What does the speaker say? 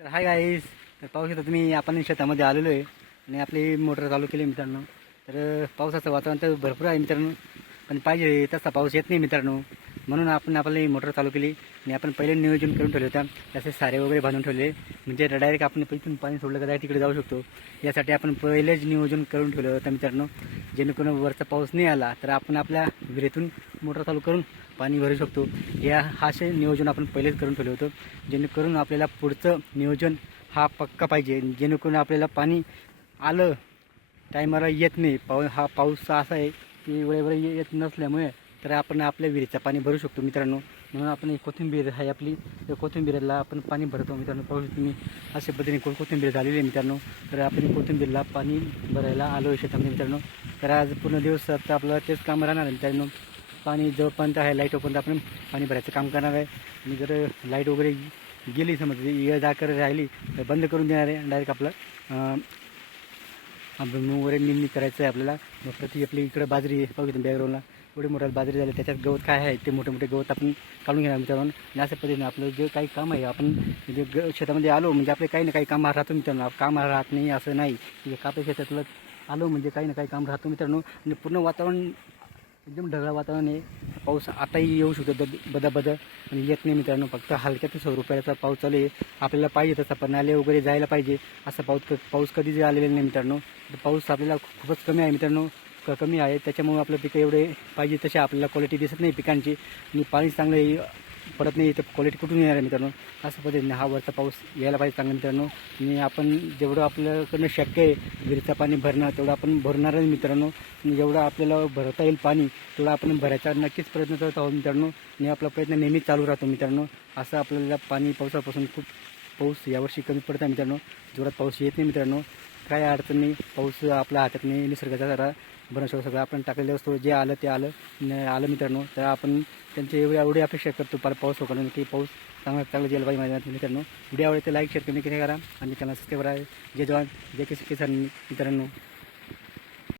तर hi guys तर पाहू शकता तुम्ही आपण शेतामध्ये आलेलो आहे आणि आपली मोटर चालू केली मित्रांनो. तर पावसाचं वातावरण तर भरपूर आहे मित्रांनो. पण पाहिजे तसा पाऊस येत नाही मित्रांनो. म्हणून आपण आपली मोटर चालू केली. आणि आपण पहिले नियोजन करून ठेवले होतं. त्याचे सारे वगैरे बांधून ठेवले. म्हणजे डायरेक्ट आपण इथून पाणी सोडलं का तिकडे जाऊ शकतो. यासाठी आपण पहिलेच नियोजन करून ठेवलं होतं मित्रांनो. जेणेकरून वरचा पाऊस नाही आला तर आपण आपल्या विहिरीतून मोटर चालू करून पाणी भरू शकतो. या हा असे नियोजन आपण पहिलेच करून ठेवलं होतं. जेणेकरून आपल्याला पुढचं नियोजन हा पक्का पाहिजे. जेणेकरून आपल्याला पाणी आलं टायमाला येत नाही. पाऊ हा पाऊस असा आहे की वेळेवर येत नसल्यामुळे तर आपण आपल्या विहिरीचं पाणी भरू शकतो मित्रांनो. म्हणून आपण कोथिंबीर आहे आपली कोथिंबीरला आपण पाणी भरतो मित्रांनो. पाहू शकतो तुम्ही अशा पद्धतीने को कोथिंबीर झालेली आहे मित्रांनो. तर आपण कोथिंबीरला पाणी भरायला आलो आहे शेतामध्ये मित्रांनो. तर आज पूर्ण दिवस आता आपलं तेच काम राहणार आहे मित्रांनो. पाणी जवळपर्यंत आहे लाइट ओपर्यंत आपण पाणी भरायचं काम करणार आहे. आणि जर लाइट वगैरे गेली समज ये जाकर राहिली तर बंद करून देणार आहे. डायरेक्ट आपलं अं, आपण वगैरे निंदणी करायचं आहे आपल्याला. मग प्रति आपली इकडं बाजरी आहे बॅकग्राऊंडला एवढी मोठ्या बाजरी झाली त्याच्यात गवत काय आहे ते मोठे मोठे गवत आपण काढून घेणार मित्रांनो. आणि अशा पद्धतीने आपलं जे काही काम आहे आपण म्हणजे ग शेतामध्ये आलो म्हणजे आपले काही ना काही काम राहतो मित्रांनो. काम राहत नाही असं नाही. की कापे शेतातलं आलो म्हणजे काही ना काही काम राहतो मित्रांनो. आणि पूर्ण वातावरण एकदम ढगाळ वातावरण आहे. पाऊस आताही येऊ शकतो द बदा बदा आणि येत नाही मित्रांनो फक्त हलक्याच स्वरूपाचा पाऊस चालू आहे. आपल्याला पाहिजे तसा पण नाले वगैरे जायला पाहिजे. असा पाऊस क- पाऊस कधीच आलेला नाही मित्रांनो. पाऊस आपल्याला खूपच कमी आहे मित्रांनो. क कमी आहे. त्याच्यामुळे आपलं पिकं एवढे पाहिजे तसे आपल्याला क्वालिटी दिसत नाही पिकांची. आणि पाणी चांगलं पडत नाही तर क्वालिटी कुठून येणार आहे मित्रांनो? असं पद्धतीने हा वरचा पाऊस यायला पाहिजे चांगला मित्रांनो. आणि आपण जेवढं आपल्याकडनं शक्य आहे विहिरीचं पाणी भरणं तेवढं आपण भरणार आहे मित्रांनो जेवढं आपल्याला भरता येईल पाणी तेवढं आपण भरायचा नक्कीच प्रयत्न करत आहोत मित्रांनो. आणि आपला प्रयत्न नेहमीच चालू राहतो मित्रांनो. असं आपल्याला पाणी पावसापासून खूप पाऊस यावर्षी कमी पडत आहे मित्रांनो. जोरात पाऊस येत नाही मित्रांनो. काय अडचण नाही पाऊस आपल्या हातात नाही निसर्गाचा जरा बनवशा सगळं आपण टाकलेलं असतो जे आलं ते आलं न आलं मित्रांनो तर आपण त्यांची एवढी एवढी अपेक्षा करतो पार पाऊस होकडून की पाऊस चांगला चांगला गेला पाहिजे माझ्या मित्रांनो. व्हिडिओ आवडते लाईक शेअर कमी करा आणि त्यांना सबस्क्राईब करा. जय जवान जय किस किसान मित्रांनो.